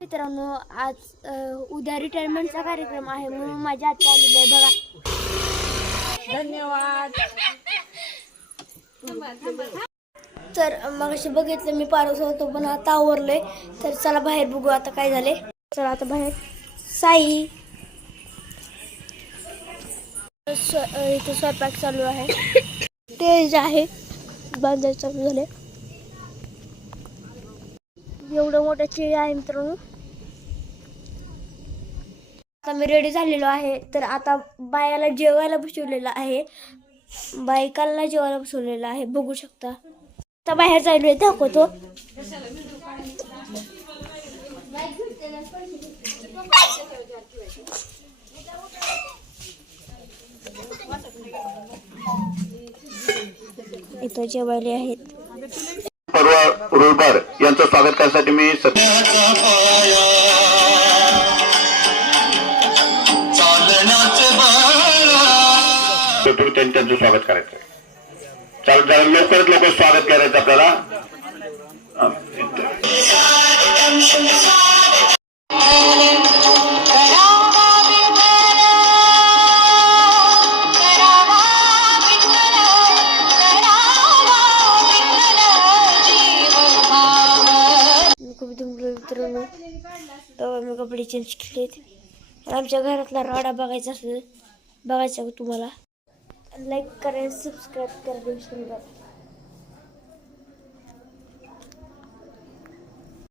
मित्रांनो, आज उद्या रिटायरमेंटचा कार्यक्रम आहे म्हणून माझ्या आत्या आलेली आहे बघा. धन्यवाद. तर मगाशी बघितलं मी पारस होतो पण आता आवरलंय. तर चला बाहेर बघू आता काय झाले. चला आता बाहेर. साई इथे स्वयंपाक चालू आहे. तेज आहे बांधायचं चालू झाले. एवढं मोठं चिळ आहे मित्रांनो. आता मी रेडी झालेलो आहे. तर आता बायाला जेवायला बसवलेलं आहे. बायकांना जेवायला बसवलेलं आहे बघू शकता. आता बाहेर जायला दाखवतो. इथं जेवायला आहेत. रोलबार यांचं स्वागत करण्यासाठी मी त्यांचं स्वागत करायचं. चालू जरा लवकरात लवकर स्वागत करायचं आपल्याला. खूप दुमलो मित्रांनो. तेव्हा मी कपडे चेंज केलेत. आमच्या घरातला राडा बघायचा असेल बघायचा तुम्हाला लाईक करा सबस्क्राईब करा.